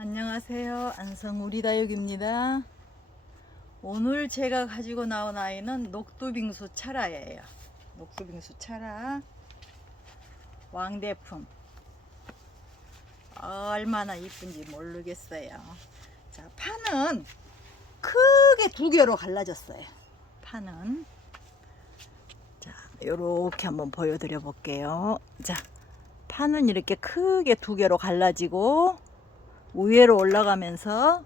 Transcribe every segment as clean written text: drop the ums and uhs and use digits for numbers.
안녕하세요. 안성우리다육입니다. 오늘 제가 가지고 나온 아이는 녹두빙수 차라예요. 녹두빙수 차라 왕대품. 얼마나 이쁜지 모르겠어요. 자, 판은 크게 두 개로 갈라졌어요. 판은 자, 요렇게 한번 보여드려 볼게요. 자, 판은 이렇게 크게 두 개로 갈라지고 위로 올라가면서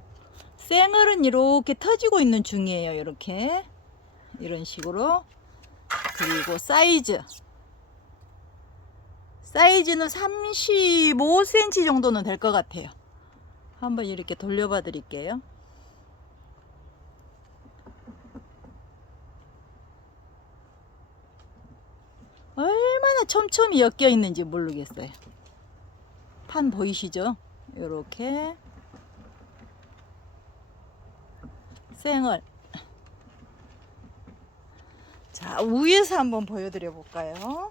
생얼은 이렇게 터지고 있는 중이에요. 이렇게 이런 식으로. 그리고 사이즈는 35cm 정도는 될 것 같아요. 한번 이렇게 돌려봐 드릴게요. 얼마나 촘촘히 엮여 있는지 모르겠어요. 판 보이시죠? 이렇게 생얼. 자, 위에서 한번 보여드려 볼까요?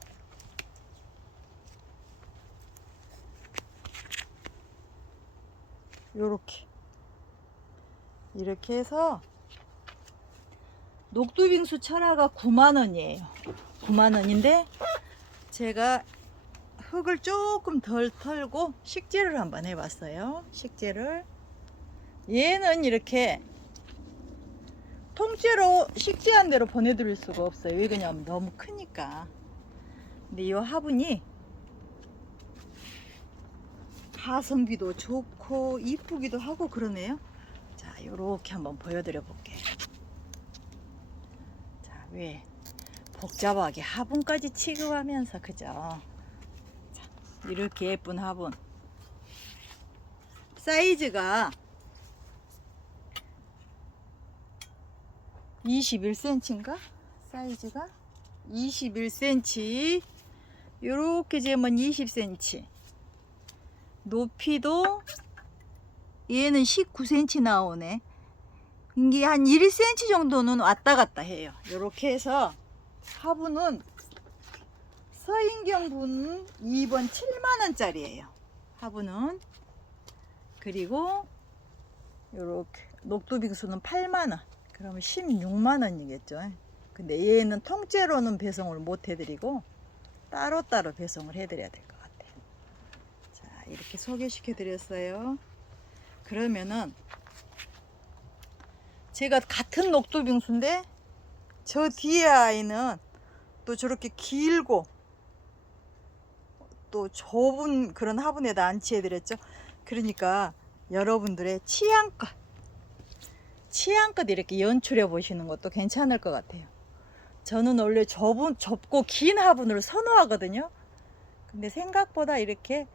요렇게 이렇게 해서 녹두빙수 철화가 9만원이에요 9만원인데 제가 흙을 조금 덜 털고 식재를 한번 해봤어요. 식재를 얘는 이렇게 통째로 식재한 대로 보내드릴 수가 없어요. 왜 그러냐면 너무 크니까. 근데 이 화분이 가성비도 좋고 이쁘기도 하고 그러네요. 자, 요렇게 한번 보여드려 볼게요. 자, 왜 복잡하게 화분까지 취급하면서 그죠? 자, 이렇게 예쁜 화분. 사이즈가 21cm인가? 사이즈가 21cm. 요렇게 재면 20cm. 높이도 얘는 19cm 나오네. 이게 한 1cm 정도는 왔다 갔다 해요. 요렇게 해서 화분은 서인경 분 2번 7만원짜리예요. 화분은. 그리고 요렇게 녹두빙수는 8만원. 그러면 16만원이겠죠. 근데 얘는 통째로는 배송을 못 해드리고 따로따로 배송을 해드려야 될 것 같아요. 자, 이렇게 소개시켜 드렸어요. 그러면은 제가 같은 녹두빙수인데 저 뒤에 아이는 또 저렇게 길고 또 좁은 그런 화분에다 안치해 드렸죠. 그러니까 여러분들의 취향껏 이렇게 연출해 보시는 것도 괜찮을 것 같아요. 저는 원래 좁고 긴 화분을 선호하거든요. 근데 생각보다 이렇게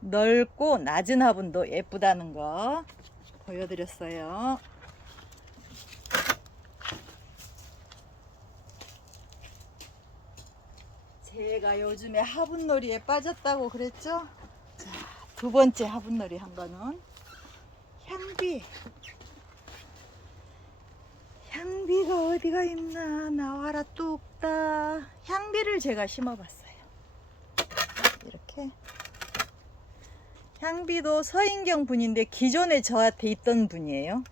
넓고 낮은 화분도 예쁘다는 거 보여드렸어요. 제가 요즘에 화분놀이에 빠졌다고 그랬죠? 자, 두 번째 화분놀이 한 거는 향비. 향비가 어디가 있나 나와라 뚝딱. 향비를 제가 심어봤어요. 이렇게 향비도 서인경 분인데 기존에 저한테 있던 분이에요.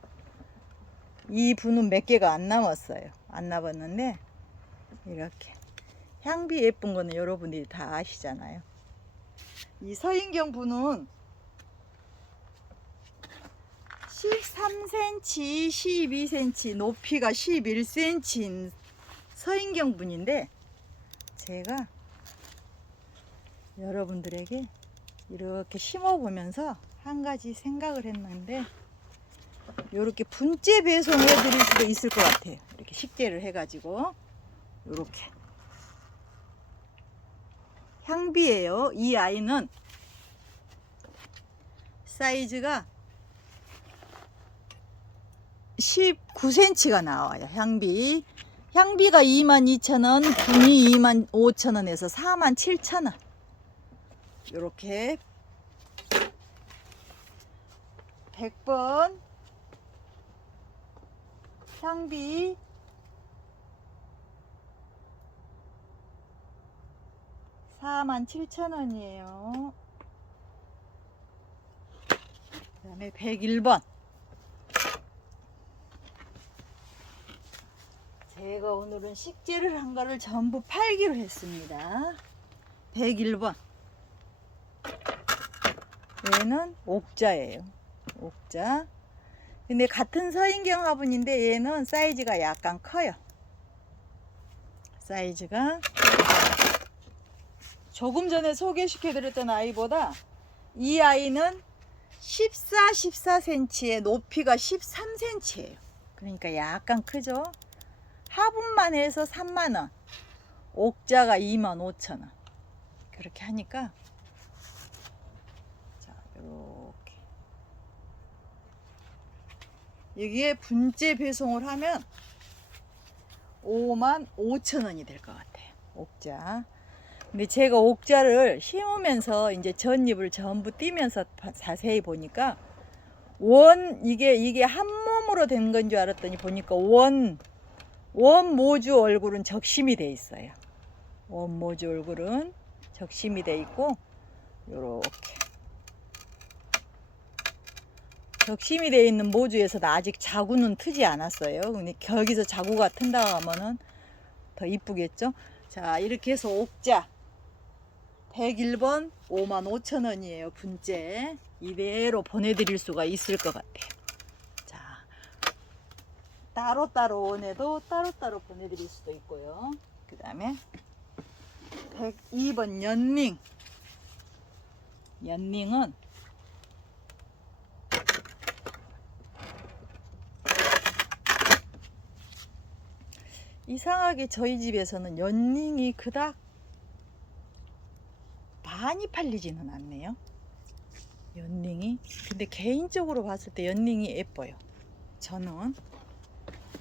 이 분은 몇 개가 안 남았어요. 안 남았는데 이렇게 향비 예쁜 거는 여러분들이 다 아시잖아요. 이 서인경 분은 13cm, 12cm, 높이가 11cm인 서인경 분인데 제가 여러분들에게 이렇게 심어보면서 한 가지 생각을 했는데 이렇게 분재 배송해 드릴 수도 있을 것 같아요. 이렇게 식재를 해가지고 이렇게 향비예요. 이 아이는 사이즈가 19cm가 나와요. 향비가 22,000원, 분이 25,000원에서 47,000원. 이렇게 100번 향비 47,000원이에요. 그 다음에 101번. 제가 오늘은 식재를 한 거를 전부 팔기로 했습니다. 101번. 얘는 옥자예요. 옥자. 근데 같은 서인경 화분인데 얘는 사이즈가 약간 커요. 사이즈가 조금 전에 소개시켜드렸던 아이보다 이 아이는 14cm에 높이가 13cm예요. 그러니까 약간 크죠. 화분만 해서 3만원, 옥자가 25,000원. 그렇게 하니까 자, 이렇게 여기에 분재 배송을 하면 55,000원이 될 것 같아요. 옥자. 근데 제가 옥자를 심으면서 이제 전잎을 전부 띄면서 자세히 보니까 이게 한 몸으로 된 건 줄 알았더니 보니까 원 모주 얼굴은 적심이 돼 있어요. 원 모주 얼굴은 적심이 돼 있고 요렇게 적심이 돼 있는 모주에서도 아직 자구는 트지 않았어요. 근데 거기서 자구가 튼다 하면은 더 이쁘겠죠. 자, 이렇게 해서 옥자 101번 55,000원이에요. 분재 이대로 보내드릴 수가 있을 것 같아요. 자, 따로따로 원해도 따로따로 보내드릴 수도 있고요. 그 다음에 102번 연닝. 연닝은 이상하게 저희 집에서는 연닝이 그닥 많이 팔리지는 않네요. 연닝이. 근데 개인적으로 봤을 때 연닝이 예뻐요. 저는.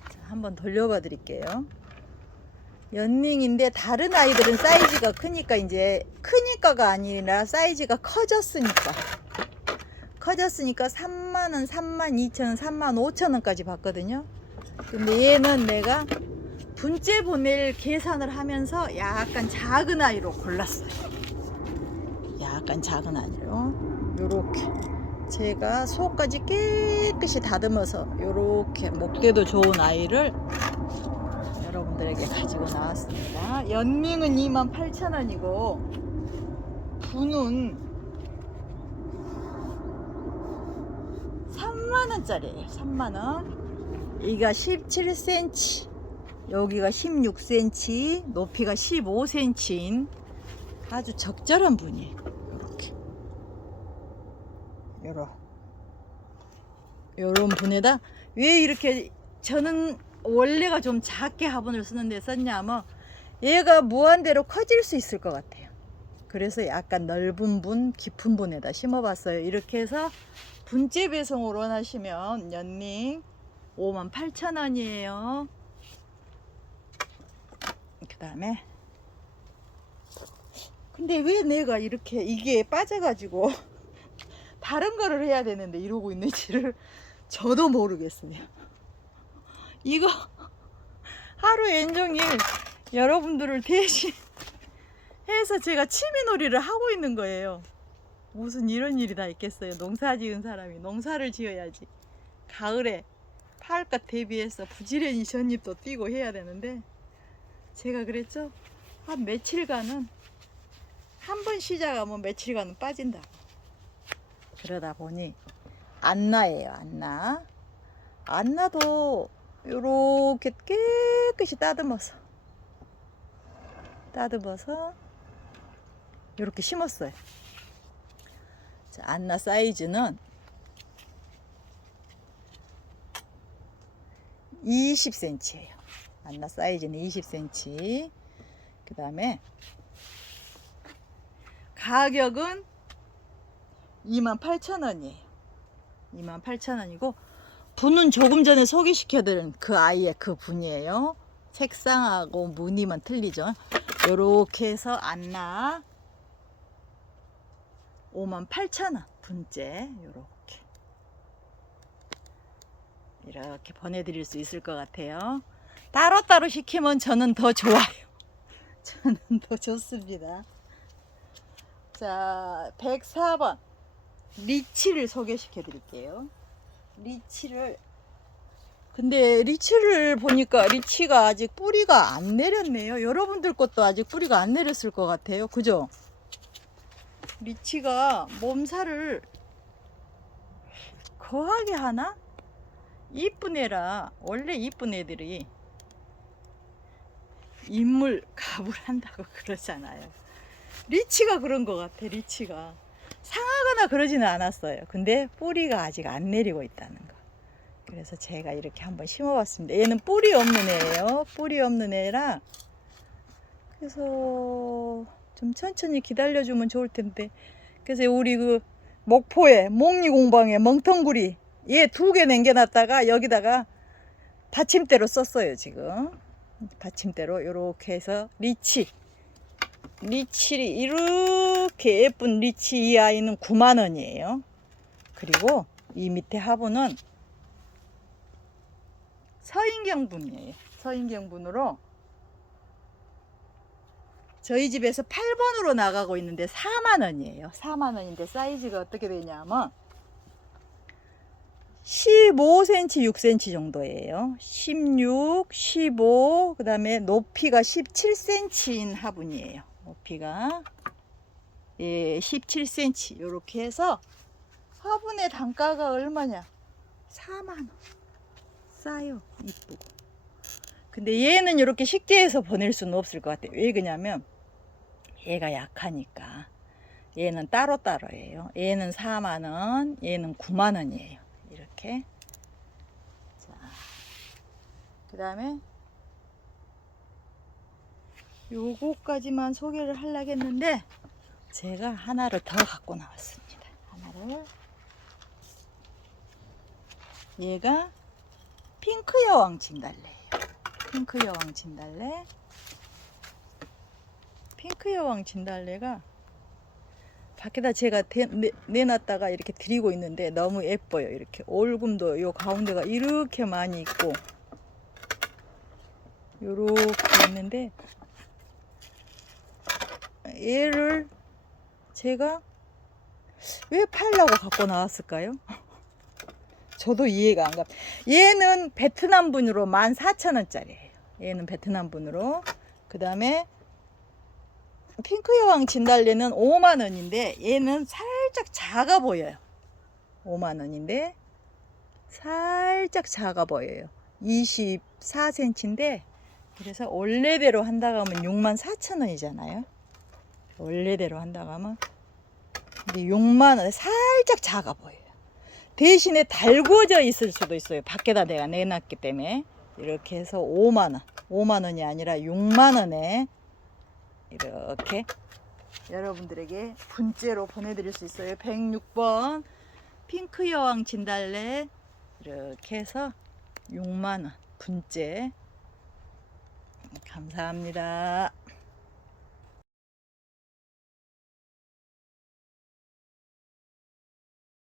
자, 한번 돌려봐 드릴게요. 연닝인데 다른 아이들은 사이즈가 크니까 이제 크니까가 아니라 사이즈가 커졌으니까 30,000원, 32,000원, 35,000원까지 받거든요. 근데 얘는 내가 분재 보낼 계산을 하면서 약간 작은 아이로 골랐어요. 약간 작은 아이로 요렇게 제가 속까지 깨끗이 다듬어서 요렇게 목대도 좋은 아이를 여러분들에게 가지고 나왔습니다. 연닝은 28,000원이고 분은 3만원짜리예요. 3만원. 여기가 17cm, 여기가 16cm, 높이가 15cm인 아주 적절한 분이에요. 요런 분에다 왜 이렇게 저는 원래가 좀 작게 화분을 쓰는데 썼냐면 얘가 무한대로 커질 수 있을 것 같아요. 그래서 약간 넓은 분, 깊은 분에다 심어봤어요. 이렇게 해서 분재 배송을 원하시면 연닝 58,000원이에요. 그 다음에 근데 왜 내가 이렇게 이게 빠져가지고 다른 거를 해야 되는데 이러고 있는지를 저도 모르겠어요. 이거 하루 온종일 여러분들을 대신 해서 제가 취미놀이를 하고 있는 거예요. 무슨 이런 일이 다 있겠어요. 농사 지은 사람이 농사를 지어야지. 가을에 팔 것 대비해서 부지런히 전잎도 띄고 해야 되는데 제가 그랬죠. 한 며칠간은 한 번 시작하면 며칠간은 빠진다고. 그러다 보니 안나예요. 안나도 요렇게 깨끗이 따듬어서 요렇게 심었어요. 자, 안나 사이즈는 20cm예요. 안나 사이즈는 20cm. 그 다음에 가격은 28,000원이에요. 28,000원이고 분은 조금 전에 소개시켜드린 그 아이의 그 분이에요. 색상하고 무늬만 틀리죠. 요렇게 해서 안나 58,000원 분재 이렇게 보내드릴 수 있을 것 같아요. 따로따로 시키면 저는 더 좋아요. 저는 더 좋습니다. 자, 104번 리치를 소개시켜 드릴게요. 리치를, 근데 리치를 보니까 리치가 아직 뿌리가 안 내렸네요. 여러분들 것도 아직 뿌리가 안 내렸을 것 같아요. 그죠? 리치가 몸살을 거하게 하나? 이쁜 애라, 원래 이쁜 애들이 인물 갑을 한다고 그러잖아요. 리치가 그런 것 같아. 리치가 상하거나 그러지는 않았어요. 근데 뿌리가 아직 안 내리고 있다는 거. 그래서 제가 이렇게 한번 심어봤습니다. 얘는 뿌리 없는 애예요. 뿌리 없는 애라, 그래서 좀 천천히 기다려주면 좋을 텐데. 그래서 우리 그 목포에 목리공방에 멍텅구리 얘 2개 남겨놨다가 여기다가 받침대로 썼어요. 지금 받침대로 이렇게 해서 리치 이렇게 예쁜 리치, 이 아이는 9만원이에요 그리고 이 밑에 화분은 서인경분이에요. 서인경분으로 저희 집에서 8번으로 나가고 있는데 4만원이에요 4만원인데 사이즈가 어떻게 되냐면 15cm 6cm 정도예요. 16, 15, 그 다음에 높이가 17cm인 화분이에요. 높이가 17cm 이렇게 해서 화분의 단가가 얼마냐? 4만원. 싸요. 이쁘고. 근데 얘는 이렇게 식재해서 보낼 수는 없을 것 같아요. 왜 그러냐면 얘가 약하니까. 얘는 따로따로예요. 얘는 4만원, 얘는 9만원이에요. 이렇게. 자, 그 다음에 요거까지만 소개를 하려고 했는데 제가 하나를 더 갖고 나왔습니다. 하나를. 얘가 핑크 여왕 진달래예요. 핑크 여왕 진달래. 핑크 여왕 진달래가 밖에다 제가 내놨다가 이렇게 드리고 있는데 너무 예뻐요. 이렇게 올금도 요 가운데가 이렇게 많이 있고 요렇게 있는데, 얘를 제가 왜 팔려고 갖고 나왔을까요? 저도 이해가 안 가. 얘는 베트남 분으로 14,000원짜리예요. 얘는 베트남 분으로. 그 다음에 핑크 여왕 진달래는 5만원인데 얘는 살짝 작아 보여요. 5만원인데 살짝 작아 보여요. 24cm인데 그래서 원래대로 한다고 하면 64,000원이잖아요. 원래대로 한다고 하면. 근데 6만원에 살짝 작아 보여요. 대신에 달궈져 있을 수도 있어요. 밖에다 내가 내놨기 때문에. 이렇게 해서 5만원. 5만원이 아니라 6만원에 이렇게 여러분들에게 분째로 보내드릴 수 있어요. 106번 핑크 여왕 진달래 이렇게 해서 6만원 분째. 감사합니다.